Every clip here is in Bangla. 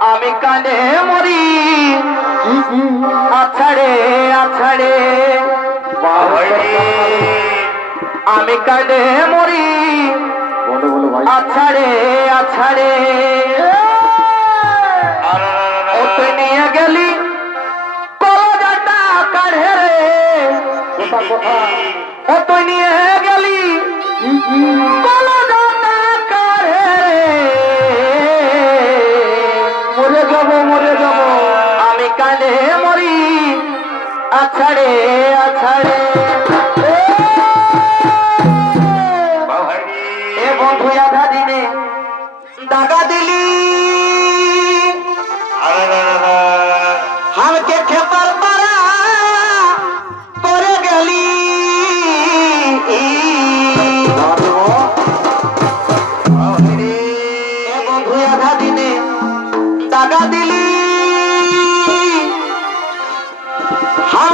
আমি কানে মরি। আছাড়ে আছাড়ে। আমি কানে মরি। আছাড়ে আছাড়ে।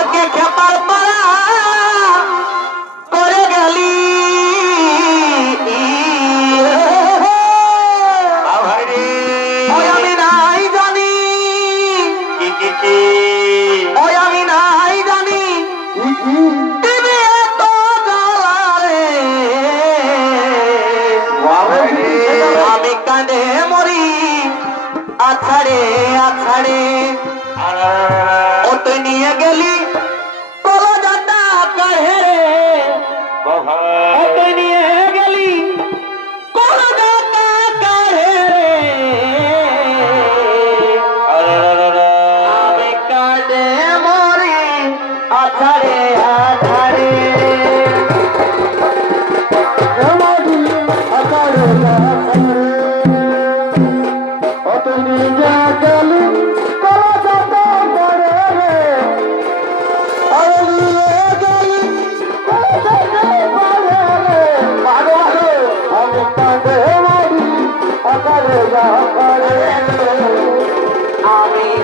আমাকে খেপার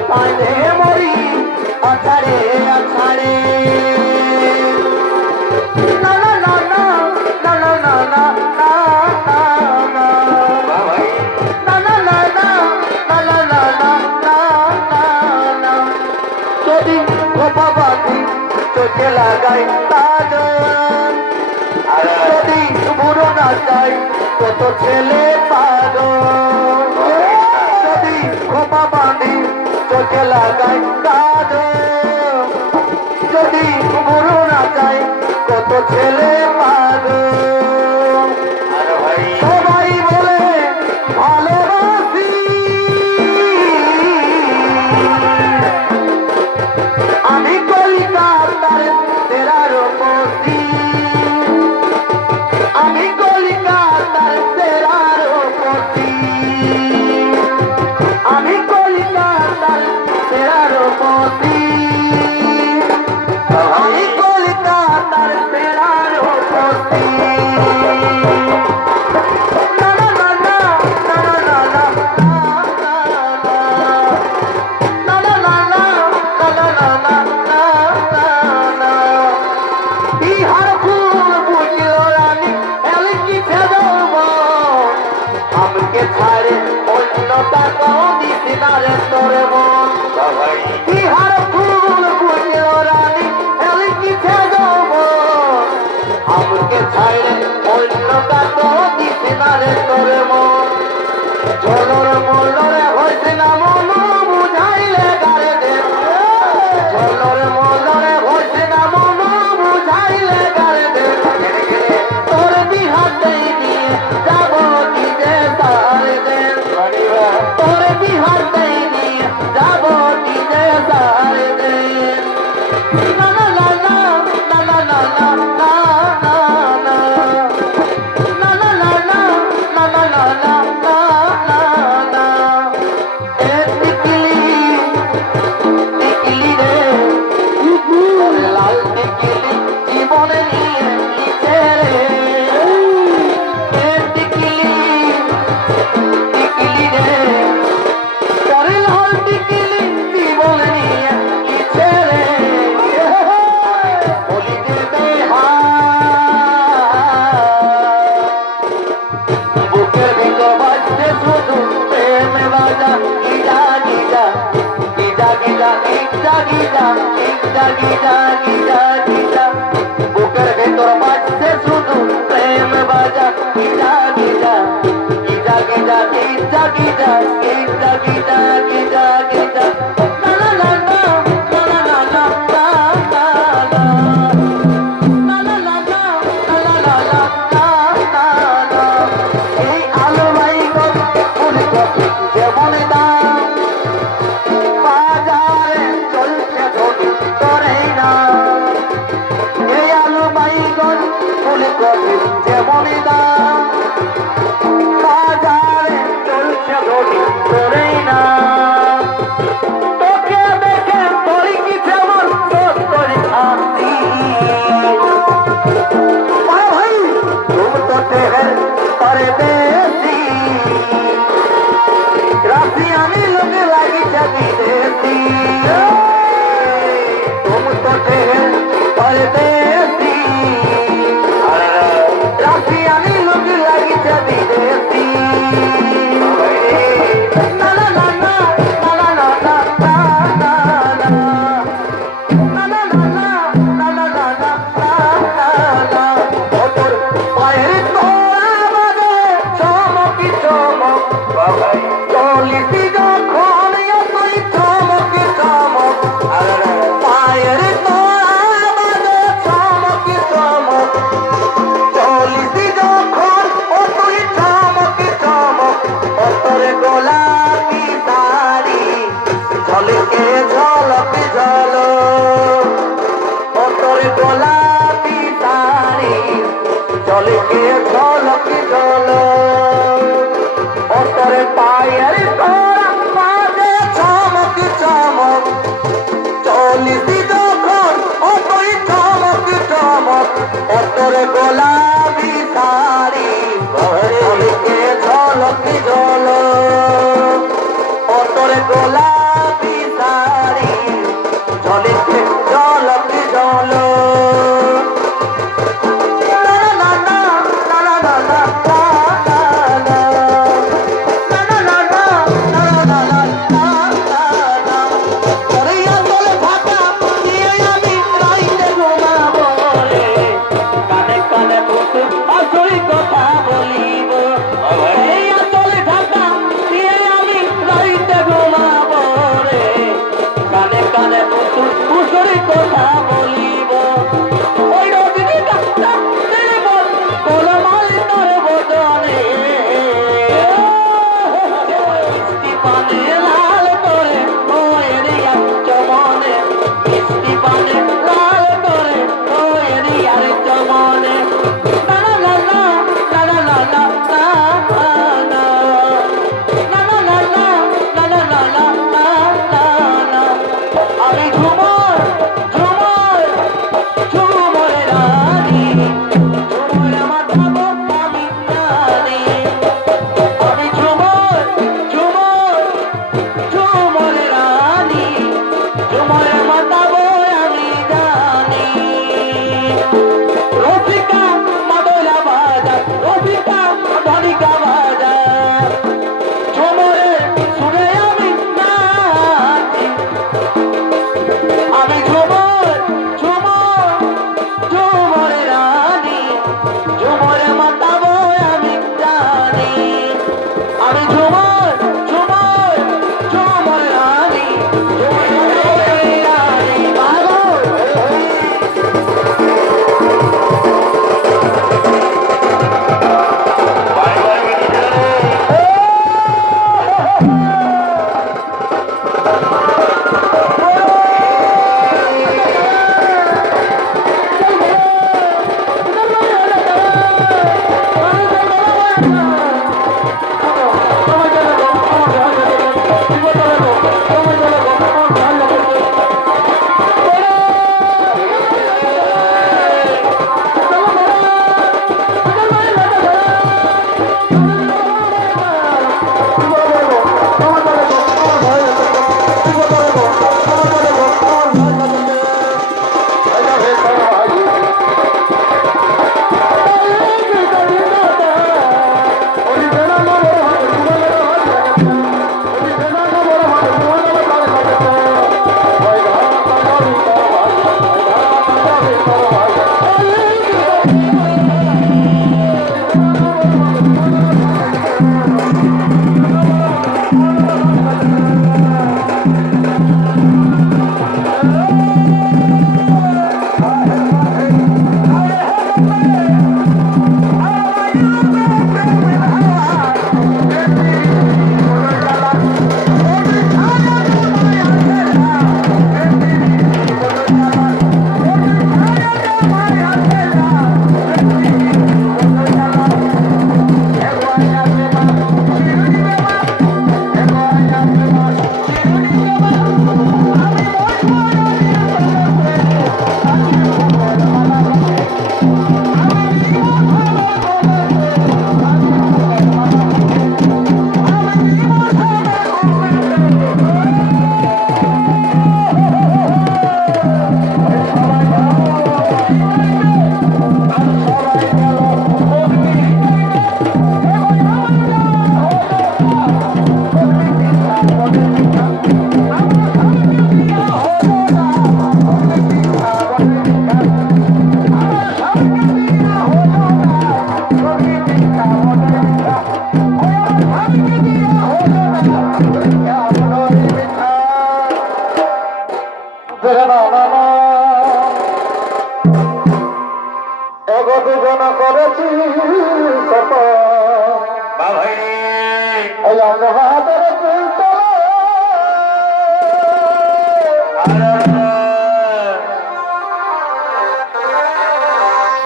কানে মরি আছাড়ে আছাড়ে যদি গোপাবাদি চোখে লাগাই তাজন যদি বুড়ো না যায় কত ছেলে পাগল এলাকায় কাজ। যদি কুমুরু না চাই কত ছেলে পাগল